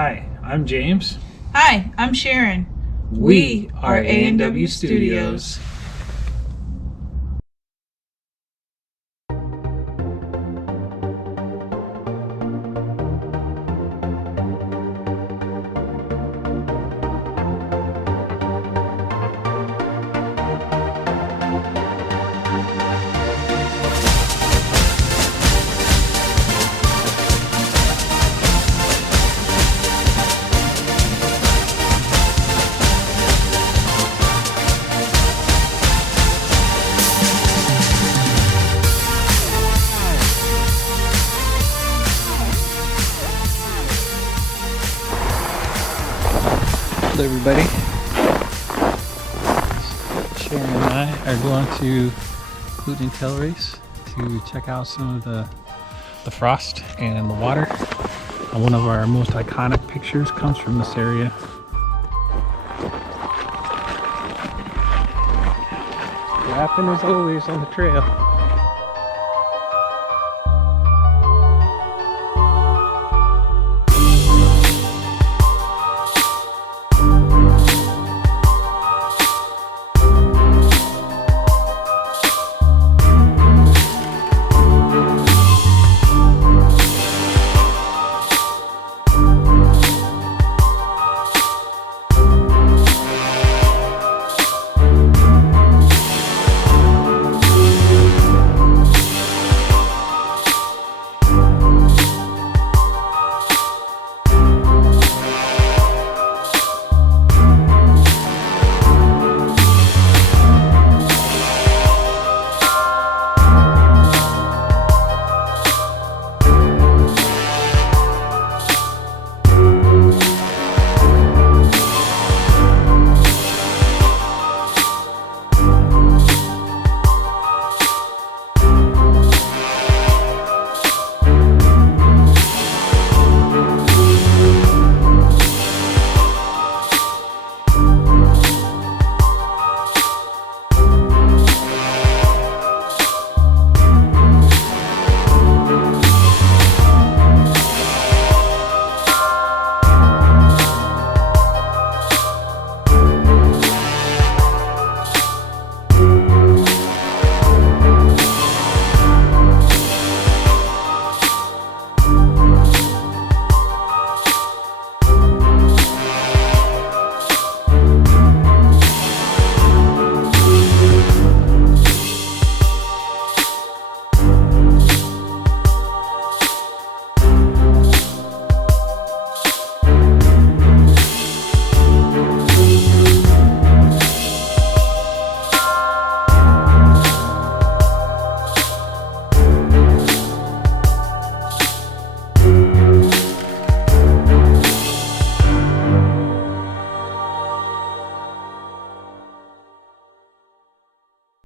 Hi, I'm James. Hi, I'm Sharon. We are A&W Studios. Hello everybody. Sharon and I are going to Eklutna Tailrace to check out some of the frost and the water. One of our most iconic pictures comes from this area. What happened as always on the trail.